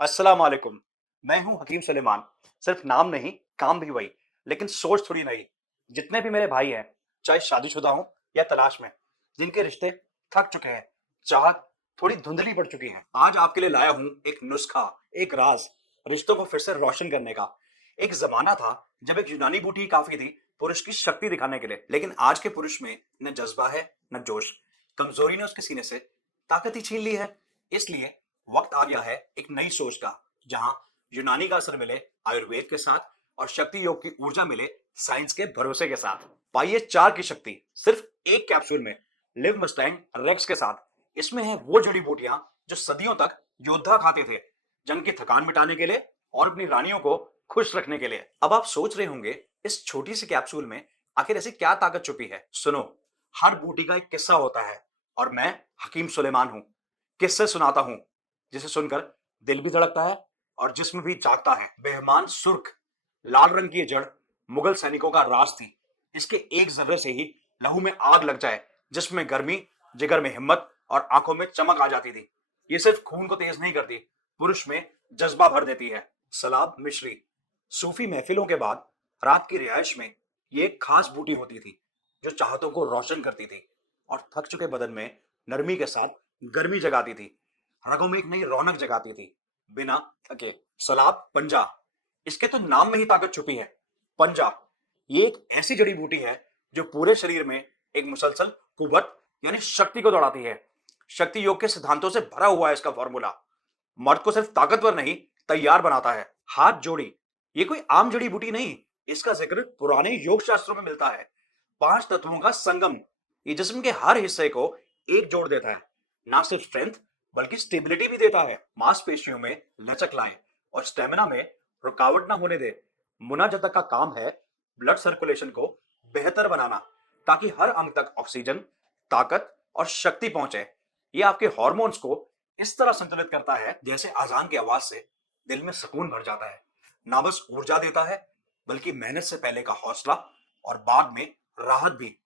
अस्सलाम वालेकुम। मैं हूं हकीम सुलेमान। सिर्फ नाम नहीं, काम भी वही। लेकिन सोच थोड़ी नई। जितने भी मेरे भाई हैं, चाहे शादीशुदा हों या तलाश में, जिनके रिश्ते थक चुके हैं, चाहत थोड़ी धुंधली पड़ चुकी है, आज आपके लिए लाया हूं एक नुस्खा, एक राज, रिश्तों को फिर से रोशन करने का। एक जमाना था जब एक यूनानी बूटी काफी थी पुरुष की शक्ति दिखाने के लिए, लेकिन आज के पुरुष में न जज्बा है, न जोश। कमजोरी ने उसके सीने से ताकत ही छीन ली है। इसलिए वक्त आ गया है एक नई सोच का, जहां यूनानी का असर मिले आयुर्वेद के साथ और शक्ति योग की ऊर्जा मिले साइंस के भरोसे के साथ। पाइए 4 की शक्ति सिर्फ एक कैप्सूल में, लिव मस्टैंग रेक्स के साथ। इसमें है वो जड़ी बूटियां जो सदियों तक योद्धा खाते थे, जंग की थकान मिटाने के लिए और अपनी रानियों को खुश रखने के लिए। अब आप सोच रहे होंगे, इस छोटी सी कैप्सूल में आखिर ऐसी क्या ताकत छुपी है? सुनो, हर बूटी का एक किस्सा होता है और मैं हकीम सुलेमान हूं, किस्से सुनाता हूं जिसे सुनकर दिल भी धड़कता है और जिस्म भी जागता है। बेहमान सुर्ख लाल रंग की ये जड़ मुगल सैनिकों का राज थी। इसके एक जर्रे से ही लहू में आग लग जाए, जिसमें गर्मी, जिगर में हिम्मत और आंखों में चमक आ जाती थी। ये सिर्फ खून को तेज नहीं करती, पुरुष में जज्बा भर देती है। सलाब मिश्री सूफी महफिलों के बाद रात की रिहाइश में ये एक खास बूटी होती थी जो चाहतों को रोशन करती थी और थक चुके बदन में नरमी के साथ गर्मी जगाती थी, रगों में एक नई रौनक जगाती थी बिना थके। सलाब पंजा, इसके तो नाम में ही ताकत छुपी है। पंजा ये एक ऐसी जड़ी बूटी है जो पूरे शरीर में एक मुसलसल कुवत यानी शक्ति को दौड़ाती है। शक्ति योग के सिद्धांतों से भरा हुआ है इसका फॉर्मूला। मर्द को सिर्फ ताकतवर नहीं, तैयार बनाता है। हाथ जोड़ी, ये कोई आम जड़ी बूटी नहीं, इसका जिक्र पुराने योग शास्त्रों में मिलता है। 5 तत्वों का संगम, ये जिस्म के हर हिस्से को एक जोड़ देता है। ना सिर्फ स्ट्रेंथ बल्कि स्टेबिलिटी भी देता है। मांसपेशियों में लचक लाए और स्टेमिना में रुकावट ना होने दे। मुनाजत का काम है ब्लड सर्कुलेशन को बेहतर बनाना, ताकि हर अंग तक ऑक्सीजन, ताकत और शक्ति पहुंचे। ये आपके हार्मोन्स को इस तरह संतुलित करता है जैसे अजान की आवाज से दिल में सुकून भर जाता है। ना बस ऊर्जा देता है, बल्कि मेहनत से पहले का हौसला और बाद में राहत भी।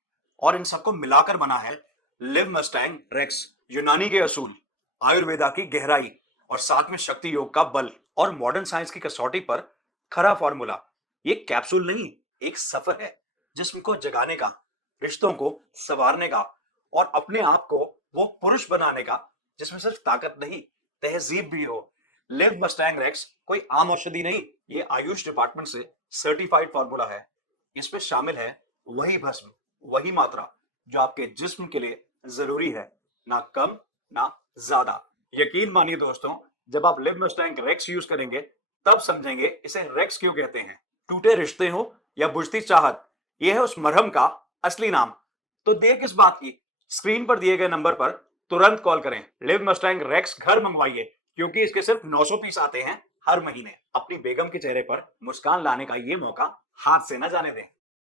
और इन सबको मिलाकर बना है लिव मस्टैंग रेक्स। यूनानी के असूल, आयुर्वेदा की गहराई और साथ में शक्ति योग का बल और मॉडर्न साइंस की कसौटी पर खरा फॉर्मूला। ये कैप्सूल नहीं, एक सफर है जिस्म को जगाने का, रिश्तों को संवारने का और अपने आप को वो पुरुष बनाने का जिसमें सिर्फ ताकत नहीं, तहजीब भी हो। लिव मस्टैंग रेक्स कोई आम औषधि नहीं, ये आयुष डिपार्टमेंट से सर्टिफाइड फॉर्मूला है। इसमें शामिल है वही भस्म, वही मात्रा जो आपके जिस्म के लिए जरूरी है, ना कम ना ज्यादा। यकीन मानिए दोस्तों, जब आप लिव मस्टैंग रेक्स यूज करेंगे तब समझेंगे इसे रेक्स क्यों कहते हैं। टूटे रिश्ते हो या बुझती चाहत, यह है उस मरहम का असली नाम। तो देर किस बात की, स्क्रीन पर दिए गए नंबर पर तुरंत कॉल करें। लिव मस्टैंग रेक्स घर मंगवाइए, क्योंकि इसके सिर्फ 900 पीस आते हैं हर महीने। अपनी बेगम के चेहरे पर मुस्कान लाने का ये मौका हाथ से न जाने दें।